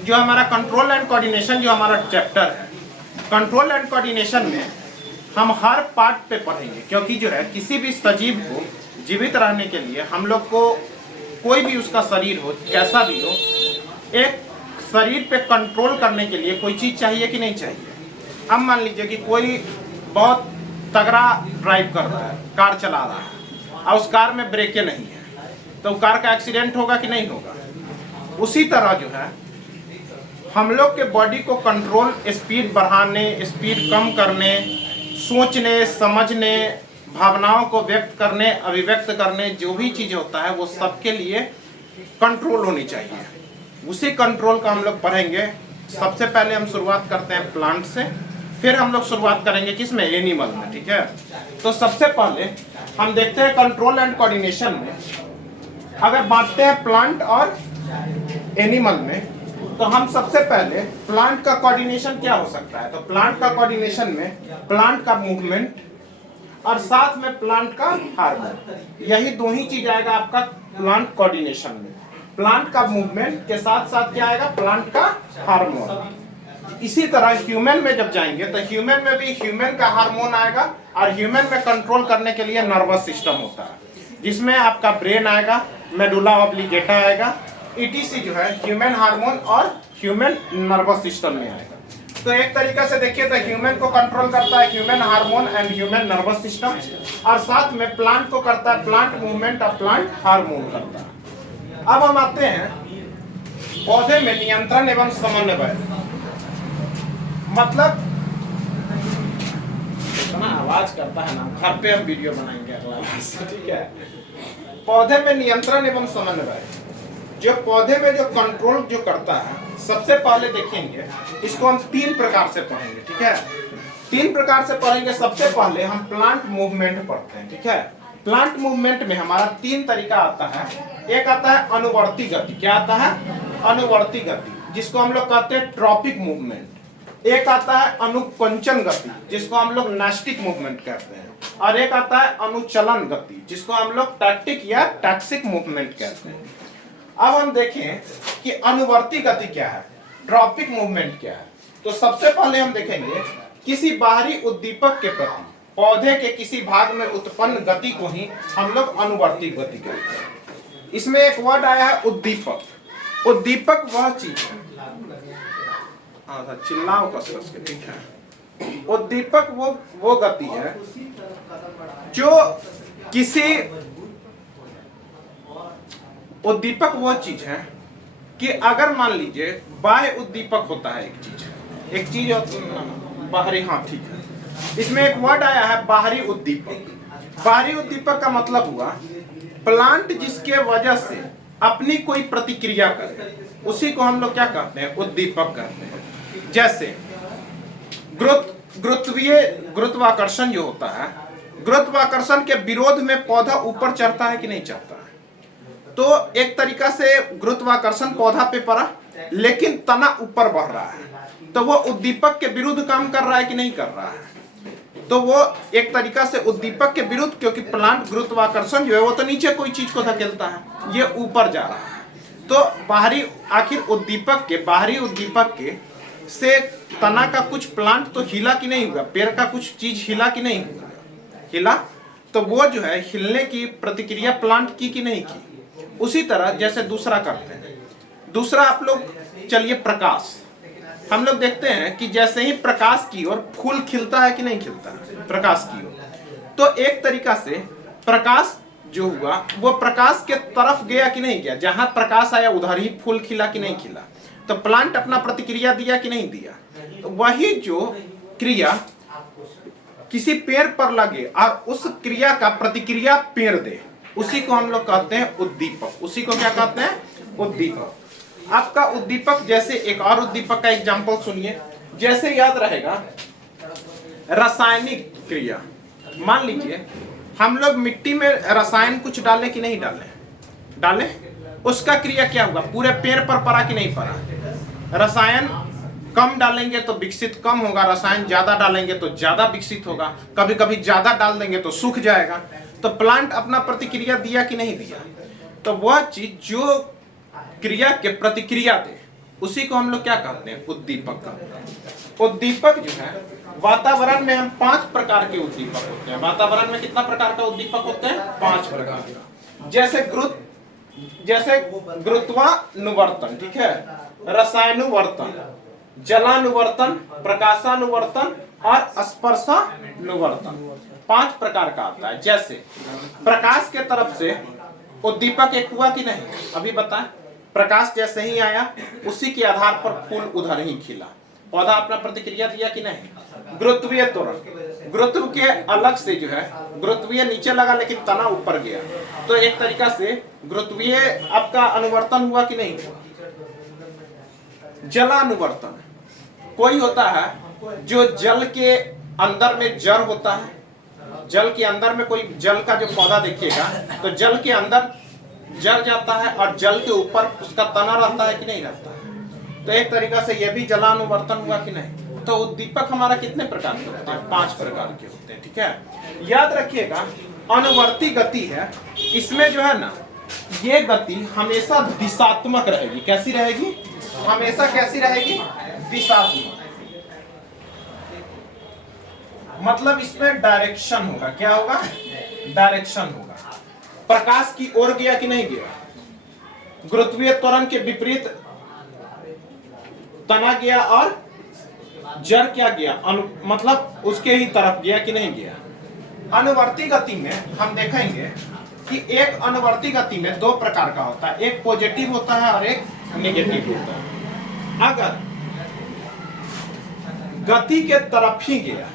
जो हमारा control and coordination जो हमारा चैप्टर है, कंट्रोल एंड कोऑर्डिनेशन में हम हर पार्ट पे पढ़ेंगे, क्योंकि जो है किसी भी सजीव को जीवित रहने के लिए हम लोग को कोई भी उसका शरीर हो कैसा भी हो, एक शरीर पे कंट्रोल करने के लिए कोई चीज़ चाहिए कि नहीं चाहिए। अब मान लीजिए कि कोई बहुत तगड़ा ड्राइव कर रहा है, कार चला रहा है और उस कार में ब्रेकें नहीं है, तो कार का एक्सीडेंट होगा कि नहीं होगा। उसी तरह जो है हम लोग के बॉडी को कंट्रोल, स्पीड बढ़ाने, स्पीड कम करने, सोचने समझने, भावनाओं को व्यक्त करने, अभिव्यक्त करने, जो भी चीज़ होता है वो सबके लिए कंट्रोल होनी चाहिए। उसी कंट्रोल का हम लोग पढ़ेंगे। सबसे पहले हम शुरुआत करते हैं प्लांट से, फिर हम लोग शुरुआत करेंगे किसमें, एनिमल में। ठीक है, तो सबसे पहले हम देखते हैं कंट्रोल एंड कोऑर्डिनेशन में अगर बांटते हैं प्लांट और एनिमल में, तो हम सबसे पहले प्लांट का कोऑर्डिनेशन क्या हो सकता है। तो प्लांट का कोऑर्डिनेशन में प्लांट का मूवमेंट और साथ में प्लांट का हार्मोन, यही दो ही चीज आएगा आपका प्लांट कोऑर्डिनेशन में। प्लांट का मूवमेंट के साथ साथ क्या आएगा, प्लांट का हार्मोन। इसी तरह ह्यूमन में जब जाएंगे तो ह्यूमन में भी ह्यूमन का हार्मोन आएगा, और ह्यूमन में कंट्रोल करने के लिए नर्वस सिस्टम होता है, जिसमें आपका ब्रेन आएगा, मेडुला ऑब्लिगेटा आएगा, ईटीसी जो है ह्यूमन हार्मोन और ह्यूमन नर्वस सिस्टम में आएगा। तो एक तरीका से देखिए तो ह्यूमन को कंट्रोल करता है human hormone and human nervous system, और साथ में प्लांट को करता है प्लांट मूवमेंट और प्लांट हार्मोन करता है। अब हम आते हैं पौधे में नियंत्रण एवं समन्वय। मतलब इतना आवाज करता है ना, घर पे हम वीडियो बनाएंगे अगला से, ठीक है। पौधे में नियंत्रण एवं समन्वय, जो पौधे में जो कंट्रोल जो करता है, सबसे पहले देखेंगे इसको हम तीन प्रकार से पढ़ेंगे। ठीक है, तीन प्रकार से पढ़ेंगे। सबसे पहले हम प्लांट मूवमेंट पढ़ते हैं। ठीक है, प्लांट मूवमेंट में हमारा तीन तरीका आता है। एक आता है अनुवर्ती गति। क्या आता है, अनुवर्ती गति, जिसको हम लोग कहते हैं ट्रॉपिक मूवमेंट। एक आता है अनुकुंचन गति, जिसको हम लोग नास्टिक मूवमेंट कहते हैं, और एक आता है अनुचलन गति, जिसको हम लोग टैक्टिक या टैक्सिक मूवमेंट कहते हैं। अब हम देखें कि अनुवर्ती गति क्या है, ट्रॉपिक मूवमेंट क्या है। तो सबसे पहले हम देखेंगे किसी बाहरी उद्दीपक के प्रति पौधे के किसी भाग में उत्पन्न गति को ही हम लोग अनुवर्ती गति कहते हैं। इसमें एक वर्ड आया है उद्दीपक। उद्दीपक वह चीज है, चिल्लाओ कस के, ठीक है। उद्दीपक वो गति है जो किसी, उद्दीपक वो चीज है कि अगर मान लीजिए बाह्य उद्दीपक होता है, एक चीज बाहरी, हाँ ठीक है। इसमें एक वर्ड आया है बाहरी उद्दीपक। बाहरी उद्दीपक का मतलब हुआ प्लांट जिसके वजह से अपनी कोई प्रतिक्रिया करे, उसी को हम लोग क्या कहते हैं, उद्दीपक कहते हैं। जैसे गुरुत्वाकर्षण जो होता है, गुरुत्वाकर्षण के विरोध में पौधा ऊपर चढ़ता है कि नहीं चढ़ता है। तो एक तरीका से गुरुत्वाकर्षण पौधा पे पड़ा, लेकिन तना ऊपर बढ़ रहा है, तो वो उद्दीपक के विरुद्ध काम कर रहा है कि नहीं कर रहा है। तो वो एक तरीका से उद्दीपक के विरुद्ध, क्योंकि प्लांट गुरुत्वाकर्षण जो है वो तो नीचे कोई चीज को धकेलता है, ये ऊपर जा रहा है। तो बाहरी, आखिर उद्दीपक के, बाहरी उद्दीपक के से तना का कुछ प्लांट तो हिला कि नहीं हुआ, पेड़ का कुछ चीज हिला कि नहीं हुआ, हिला। तो वो जो है हिलने की प्रतिक्रिया प्लांट की कि नहीं की। उसी तरह जैसे दूसरा करते हैं, दूसरा आप लोग चलिए प्रकाश, हम लोग देखते हैं कि जैसे ही प्रकाश की ओर फूल खिलता है कि नहीं खिलता है, प्रकाश की ओर, तो एक तरीका से प्रकाश जो हुआ वो प्रकाश के तरफ गया कि नहीं गया, जहां प्रकाश आया उधर ही फूल खिला कि नहीं खिला। तो प्लांट अपना प्रतिक्रिया दिया कि नहीं दिया। तो वही जो क्रिया किसी पेड़ पर लगे और उस क्रिया का प्रतिक्रिया पेड़ दे, उसी को हम लोग कहते हैं उद्दीपक। उसी को क्या कहते हैं, उद्दीपक। आपका उद्दीपक, जैसे एक और उद्दीपक का एग्जांपल सुनिए, जैसे याद रहेगा रासायनिक क्रिया। मान लीजिए हम लोग मिट्टी में रसायन कुछ डाले कि नहीं डाले, उसका क्रिया क्या होगा, पूरे पेड़ पर पड़ा कि नहीं पड़ा। रसायन कम डालेंगे तो विकसित कम होगा, रसायन ज्यादा डालेंगे तो ज्यादा विकसित होगा, कभी कभी ज्यादा डाल देंगे तो सूख जाएगा। तो प्लांट अपना प्रतिक्रिया दिया कि नहीं दिया। तो वह चीज जो क्रिया के प्रतिक्रिया दे, उसी को हम लोग क्या कहते हैं, उद्दीपक कहते हैं। उद्दीपक जो है वातावरण में हम 5 प्रकार के उद्दीपक होते हैं। वातावरण में कितना प्रकार का उद्दीपक होते हैं, 5 प्रकार का। जैसे गुरुत्वानुवर्तन, ठीक है, रसायनुवर्तन, जलानुवर्तन, प्रकाशानुवर्तन और स्पर्शानुवर्तन, 5 प्रकार का आता है। जैसे प्रकाश के तरफ से उद्दीपक एक हुआ कि नहीं, अभी बताएं। प्रकाश जैसे ही आया उसी के आधार पर फूल उधर ही खिला, पौधा अपना प्रतिक्रिया दिया कि नहीं। गुरुत्वीय त्वरण, गुरुत्व के अलग से जो है गुरुत्वीय नीचे लगा लेकिन तना ऊपर गया, तो एक तरीका से गुरुत्वीय आपका अनुवर्तन हुआ कि नहीं। जलानुवर्तन, कोई होता है जो जल के अंदर में जड़ होता है, जल के अंदर में कोई जल का जो पौधा देखिएगा तो जल के अंदर जड़ जाता है और जल के ऊपर उसका तना रहता है कि नहीं रहता है। तो एक तरीका से यह भी जलानुवर्तन हुआ कि नहीं। तो उद्दीपक हमारा कितने प्रकार के होते हैं, 5 प्रकार के होते हैं, ठीक है। याद रखिएगा अनुवर्ती गति है, इसमें जो है ना ये गति हमेशा दिशात्मक रहेगी। कैसी रहेगी, हमेशा कैसी रहेगी, दिशात्मक। मतलब इसमें डायरेक्शन होगा, क्या होगा, डायरेक्शन होगा। प्रकाश की ओर गया कि नहीं गया, गुरुत्वीय त्वरण के विपरीत तना गया और जड़ क्या गया, मतलब उसके ही तरफ गया कि नहीं गया। अनुवर्ती गति में हम देखेंगे कि एक अनुवर्ती गति में 2 प्रकार का होता है, एक पॉजिटिव होता है और एक नेगेटिव होता है। अगर गति के तरफ ही गया,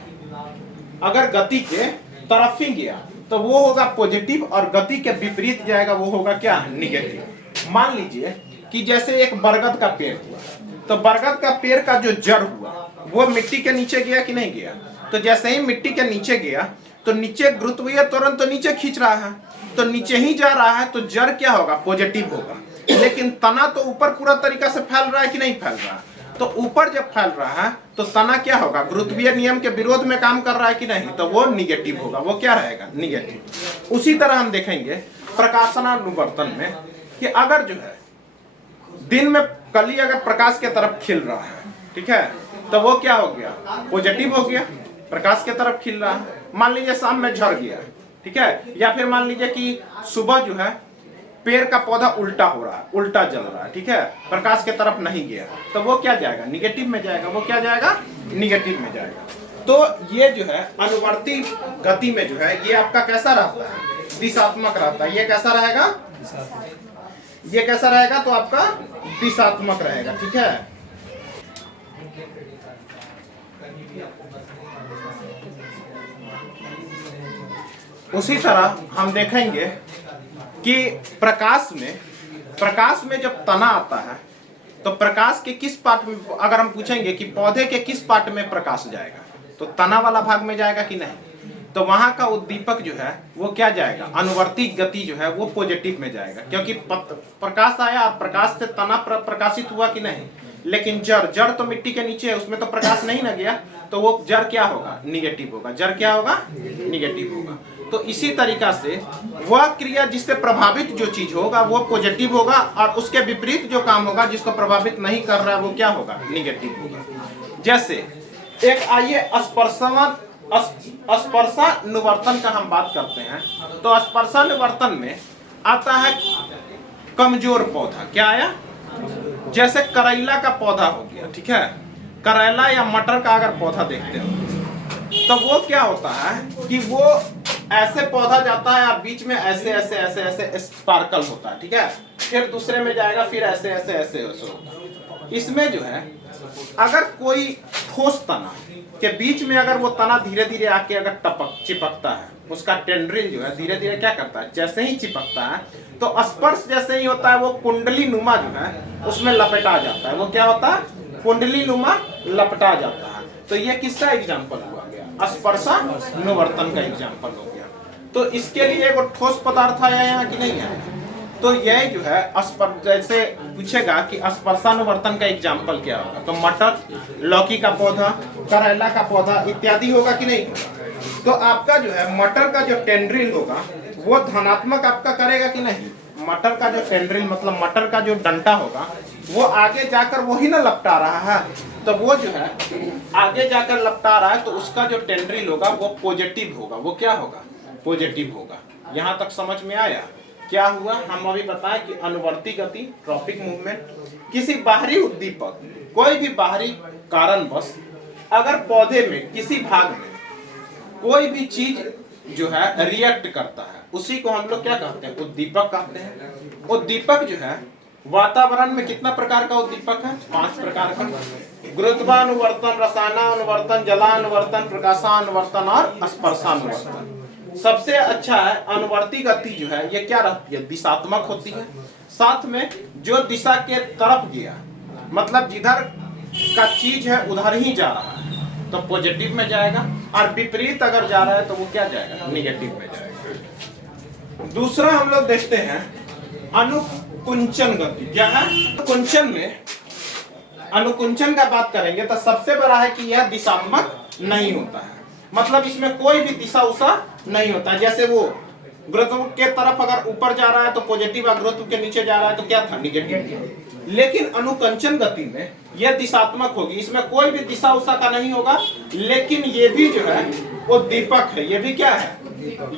अगर गति के तरफ ही गया तो वो होगा पॉजिटिव, और गति के विपरीत जाएगा वो होगा क्या, निगेटिव। मान लीजिए कि जैसे एक बरगद का पेड़ हुआ, तो बरगद का पेड़ का जो जड़ हुआ वो मिट्टी के नीचे गया कि नहीं गया। तो जैसे ही मिट्टी के नीचे गया तो नीचे गुरुत्वीय त्वरण तो नीचे खींच रहा है, तो नीचे ही जा रहा है, तो जड़ क्या होगा, पॉजिटिव होगा। लेकिन तना तो ऊपर पूरा तरीका से फैल रहा है कि नहीं फैल रहा है। तो ऊपर जब फैल रहा है तो तना क्या होगा, गुरुत्वीय नियम के विरोध में काम कर रहा है कि नहीं, तो वो निगेटिव होगा। वो क्या रहेगा, निगेटिव। उसी तरह हम देखेंगे प्रकाशानुवर्तन में कि अगर जो है दिन में कली अगर प्रकाश के तरफ खिल रहा है, ठीक है, तो वो क्या हो गया, पॉजिटिव हो गया, प्रकाश के तरफ खिल रहा है। मान लीजिए शाम में झड़ गया, ठीक है, या फिर मान लीजिए कि सुबह जो है पेड़ का पौधा उल्टा हो रहा है, उल्टा जल रहा है, ठीक है, प्रकाश के तरफ नहीं गया, तो वो क्या जाएगा, निगेटिव में जाएगा। वो क्या जाएगा, निगेटिव में जाएगा। तो ये जो है अनुवर्ती गति में जो है ये आपका कैसा रहता है, दिशात्मक रहता है। ये कैसा रहेगा, ये कैसा रहेगा, तो आपका दिशात्मक रहेगा, ठीक है। उसी तरह हम देखेंगे कि प्रकाश में जब तना आता है तो प्रकाश के किस पार्ट में, अगर हम पूछेंगे कि पौधे के किस पार्ट में प्रकाश जाएगा, तो तना वाला भाग में जाएगा कि नहीं, तो वहां का उद्दीपक जो है वो क्या जाएगा, अनुवर्ती गति जो है वो पॉजिटिव में जाएगा, क्योंकि प्रकाश आया और प्रकाश से तना प्रकाशित हुआ कि नहीं। लेकिन जड़ तो मिट्टी के नीचे है, उसमें तो प्रकाश नहीं न गया, तो वो जड़ क्या होगा, निगेटिव होगा। जड़ क्या होगा, निगेटिव होगा। तो इसी तरीका से वह क्रिया जिससे प्रभावित जो चीज होगा वो पॉजिटिव होगा, और उसके विपरीत जो काम होगा जिसको प्रभावित नहीं कर रहा है वो क्या होगा, निगेटिव होगा। जैसे एक आइए स्पर्शानुवर्तन का हम बात करते हैं, तो स्पर्शानुवर्तन में आता है कमजोर पौधा। क्या आया, जैसे करेला का पौधा हो गया, ठीक है, करेला या मटर का अगर पौधा देखते हो तो वो क्या होता है कि वो ऐसे पौधा जाता है और बीच में ऐसे ऐसे ऐसे ऐसे स्पार्कल होता है, ठीक है, फिर दूसरे में जाएगा, फिर ऐसे ऐसे ऐसे ऐसे होता है। इसमें जो है अगर कोई ठोस तना के बीच में अगर वो तना धीरे धीरे आके अगर चिपकता है, उसका टेंड्रिल जो है धीरे धीरे क्या करता है, जैसे ही चिपकता है तो स्पर्श जैसे ही होता है वो कुंडली नुमा जो है उसमें लपेटा जाता है। वो क्या होता है, कुंडली नुमा लपटा जाता है। तो ये किसका एग्जाम्पल हुआ गया, स्पर्शानुवर्तन का एग्जाम्पल हो गया। तो इसके लिए वो ठोस पदार्थ आया यहाँ कि नहीं आया, तो यह जो है जैसे पूछेगा कि स्पर्शानुवर्तन का एग्जाम्पल क्या होगा, तो मटर, लौकी का पौधा, करेला का पौधा इत्यादि होगा कि नहीं। तो आपका जो है मटर का जो टेंड्रिल होगा वो धनात्मक आपका करेगा कि नहीं। मटर का जो टेंड्रिल मतलब मटर का जो डंटा होगा वो आगे जाकर वही ना लपटा रहा है, तो वो जो है आगे जाकर लपटा रहा है, तो उसका जो टेंड्रिल होगा वो पॉजिटिव होगा। वो क्या होगा? पॉजिटिव होगा। यहाँ तक समझ में आया? क्या हुआ? हम अभी बताएं कि अनुवर्ती गति, ट्रॉपिक मूवमेंट, किसी बाहरी उद्दीपक, कोई भी बाहरी कारणवश अगर पौधे में किसी भाग में कोई भी चीज जो है रिएक्ट करता है, उसी को हम लोग क्या कहते हैं? उद्दीपक कहते हैं। उद्दीपक जो है वातावरण में कितना प्रकार का उद्दीपक है? 5 प्रकार का। गुरुत्वानुवर्तन, रसायनानुवर्तन, जलानुवर्तन, प्रकाशानुवर्तन और स्पर्शानुवर्तन। सबसे अच्छा है अनुवर्ती गति जो है ये क्या रहती है? दिशात्मक होती है। साथ में जो दिशा के तरफ गया, मतलब जिधर का चीज है उधर ही जा रहा है तो पॉजिटिव में जाएगा, और विपरीत अगर जा रहा है तो वो क्या जाएगा? निगेटिव में जाएगा। दूसरा हम लोग देखते हैं अनुकुंचन गति। क्या है? अनुकुंचन में, अनुकुंचन का बात करेंगे तो सबसे बड़ा है कि यह दिशात्मक नहीं होता है, मतलब इसमें कोई भी दिशा उषा नहीं होता। जैसे वो गुरुत्व के तरफ अगर ऊपर जा रहा है तो पॉजिटिव, और गुरुत्व के नीचे जा रहा है तो क्या था? निगेटिव। लेकिन अनुकंचन गति में यह दिशात्मक होगी, इसमें कोई भी दिशा उषा का नहीं होगा, लेकिन ये भी जो है वो दीपक है। ये भी क्या है?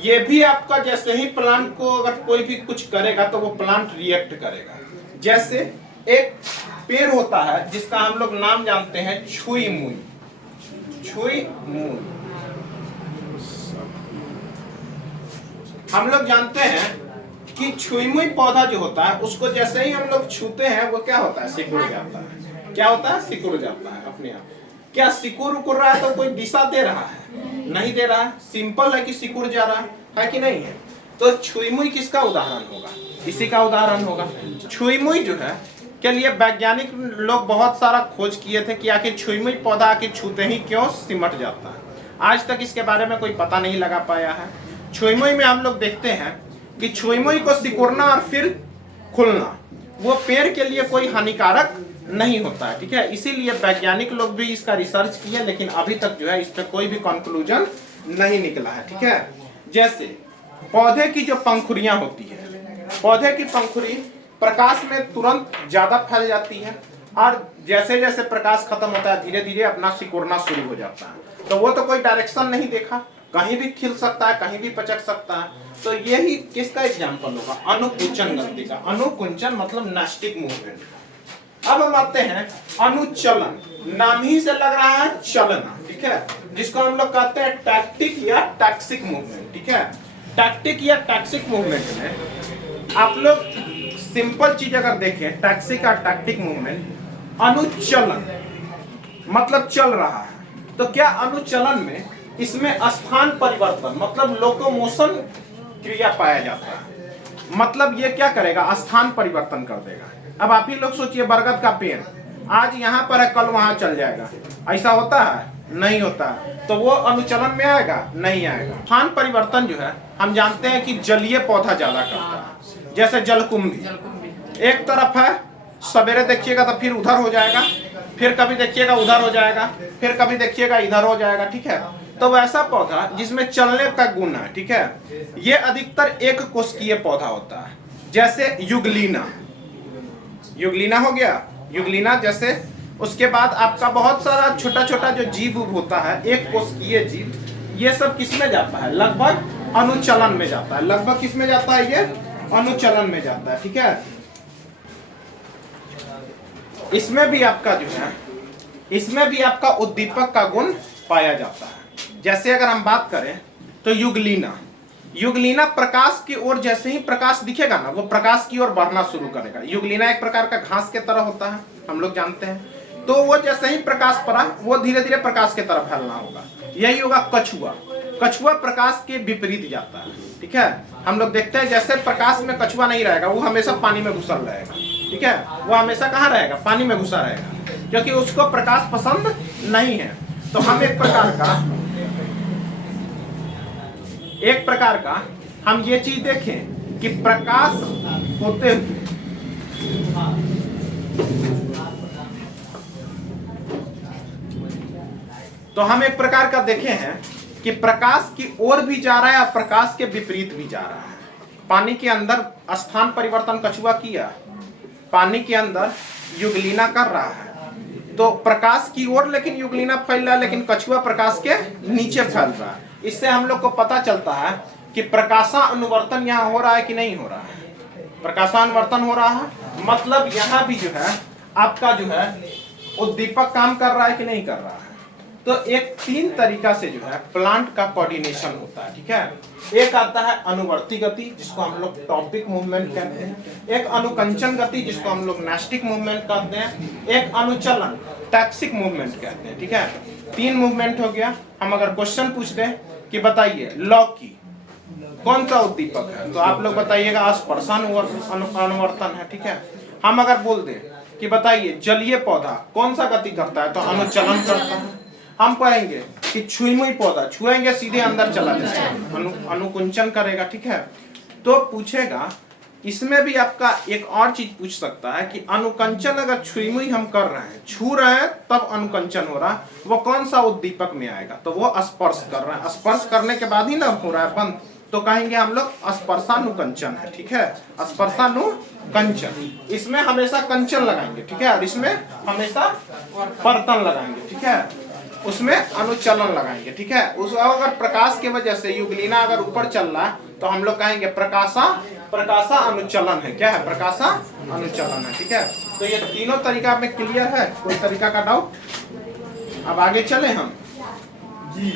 ये भी आपका जैसे ही प्लांट को अगर कोई भी कुछ करेगा तो वो प्लांट रिएक्ट करेगा। जैसे एक पेड़ होता है जिसका हम लोग नाम जानते हैं छुई मुई। छुई मुई हम लोग जानते हैं कि छुई मुई पौधा जो होता है उसको जैसे ही हम लोग छूते हैं वो क्या होता है? सिकुड़ जाता है। क्या होता है? सिकुड़ जाता है अपने आप। क्या सिकुड़ उकुड़ रहा है तो कोई दिशा दे रहा है? नहीं दे रहा है। सिंपल है कि सिकुड़ जा रहा है कि नहीं है? तो छुई मुई किसका उदाहरण होगा? इसी का उदाहरण होगा। छुई मुई जो है के लिए वैज्ञानिक लोग बहुत सारा खोज किए थे कि आखिर छुई मुई पौधा आखिर छूते ही क्यों सिमट जाता है। आज तक इसके बारे में कोई पता नहीं लगा पाया है। छुई मुई में हम लोग देखते हैं कि छुई मुई को सिकुड़ना और फिर खुलना वो पेड़ के लिए कोई हानिकारक नहीं होता है, ठीक है। इसीलिए वैज्ञानिक लोग भी इसका रिसर्च किए, लेकिन अभी तक जो है इस पर कोई भी कंक्लूजन नहीं निकला है, ठीक है। जैसे पौधे की जो पंखुड़ियां होती है, पौधे की पंखुड़ी प्रकाश में तुरंत ज्यादा फैल जाती है, और जैसे जैसे प्रकाश खत्म होता है धीरे धीरे अपना सिकुड़ना शुरू हो जाता है। तो वो तो कोई डायरेक्शन नहीं देखा, कहीं भी खिल सकता है, कहीं भी पचक सकता है। तो यही किसका एग्जाम्पल होगा? अनुकुंचन गति का। अनुकुंचन मतलब नास्टिक मूवमेंट। अब हम आते हैं अनुचलन। नाम ही से लग रहा है चलना, ठीक है, जिसको हम लोग कहते हैं टैक्टिक या टैक्सिक मूवमेंट, ठीक है। टैक्टिक या टैक्सिक मूवमेंट में आप लोग सिंपल चीज अगर देखें, टैक्सिक और टैक्टिक मूवमेंट, अनुचलन मतलब चल रहा है। तो क्या अनुचलन में इसमें स्थान परिवर्तन मतलब लोकोमोशन क्रिया पाया जाता है। मतलब ये क्या करेगा? स्थान परिवर्तन कर देगा। अब आप ही लोग सोचिए, बरगद का पेड़ आज यहाँ पर है, कल वहां चल जाएगा, ऐसा होता है? नहीं होता। तो वो अनुचलन में आएगा? नहीं आएगा। स्थान परिवर्तन जो है हम जानते हैं कि जलीय पौधा ज्यादा करता है। जैसे जलकुंभी एक तरफ है, सवेरे देखिएगा तो फिर उधर हो जाएगा, फिर कभी देखिएगा उधर हो जाएगा, फिर कभी देखिएगा इधर हो जाएगा, ठीक है। तो वैसा पौधा जिसमें चलने का गुण है, ठीक है, ये अधिकतर एक कोशिकीय पौधा होता है। जैसे युगलीना, युगलीना हो गया, युगलीना जैसे। उसके बाद आपका बहुत सारा छोटा छोटा जो जीव होता है, एक कोशिकीय जीव, ये सब किस में जाता है? लगभग अनुचलन में जाता है। लगभग किस में जाता है? ये अनुचलन में जाता है, ठीक है। इसमें भी आपका जो है, इसमें भी आपका उद्दीपक का गुण पाया जाता है। जैसे अगर हम बात करें तो युगलीना, युगलीना प्रकाश की ओर जैसे ही प्रकाश दिखेगा ना, वो प्रकाश की ओर बढ़ना शुरू करेगा। युगलीना एक प्रकार का घास के तरह होता है, हम लोग जानते हैं। तो वो जैसे ही प्रकाश पड़ा वो धीरे धीरे प्रकाश के तरफ फैलना होगा। यही होगा कछुआ। कछुआ प्रकाश के विपरीत जाता है, ठीक है। हम लोग देखते हैं जैसे प्रकाश में कछुआ नहीं रहेगा, वो हमेशा पानी में घुसा रहेगा, ठीक है। वो हमेशा कहाँ रहेगा? पानी में घुसा रहेगा, क्योंकि उसको प्रकाश पसंद नहीं है। तो हम एक प्रकार का हम ये चीज देखें कि प्रकाश होते हुए तो हम एक प्रकार का देखे हैं कि प्रकाश की ओर भी जा रहा है और प्रकाश के विपरीत भी जा रहा है। पानी के अंदर स्थान परिवर्तन कछुआ किया, पानी के अंदर युगलीना कर रहा है, तो प्रकाश की ओर लेकिन युगलीना फैल रहा है, लेकिन कछुआ प्रकाश के नीचे फैल रहा है। इससे हम लोग को पता चलता है कि प्रकाशानुवर्तन यहाँ हो रहा है कि नहीं हो रहा है। प्रकाशानुवर्तन हो रहा है, मतलब यहाँ भी जो है आपका जो है उद्दीपक काम कर रहा है कि नहीं कर रहा है। तो एक 3 तरीका से जो है प्लांट का कोऑर्डिनेशन होता है, ठीक है। एक आता है अनुवर्ती गति, जिसको हम लोग टॉपिक मूवमेंट कहते हैं। एक अनुकंचन गति, जिसको हम लोग नेस्टिक मूवमेंट कहते हैं। एक अनुचलन टैक्सिक मूवमेंट कहते हैं, ठीक है। 3 मूवमेंट हो गया। हम अगर क्वेश्चन पूछ दें कि बताइए लौकी कौन सा उद्दीपक है, तो आप लोग बताइएगा स्पर्शानुवर्तन है, ठीक है। हम अगर बोल दें कि बताइए जलीय पौधा कौन सा गति करता है, तो अनुचलन करता है। हम पढ़ेंगे कि छुईमुई पौधा, छुएंगे सीधे अंदर चला जाएगा, अनुकुंचन करेगा, ठीक है। तो पूछेगा, इसमें भी आपका एक और चीज पूछ सकता है कि अनुकंचन अगर छुईमुई हम कर रहे हैं, छू रहे हैं तब अनुकंचन हो रहा है, वो कौन सा उद्दीपक में आएगा, तो वो स्पर्श कर रहे हैं। स्पर्श करने के बाद ही ना हो रहा है बंद, तो कहेंगे हम लोग स्पर्शानुकंचन है, ठीक है। स्पर्शानुकंचन, इसमें हमेशा कंचन लगाएंगे, ठीक है, और इसमें हमेशा पर्तन लगाएंगे, ठीक है। उसमें अनुचलन लगाएंगे, ठीक है। उस अगर प्रकाश की वजह से युगलीना अगर ऊपर चल रहा है, तो हम लोग कहेंगे प्रकाशा अनुचलन है। क्या है? प्रकाशा अनुचलन है, ठीक है। तो ये तीनों तरीका में क्लियर है, कोई तरीका का डाउट? अब आगे चले हम जी।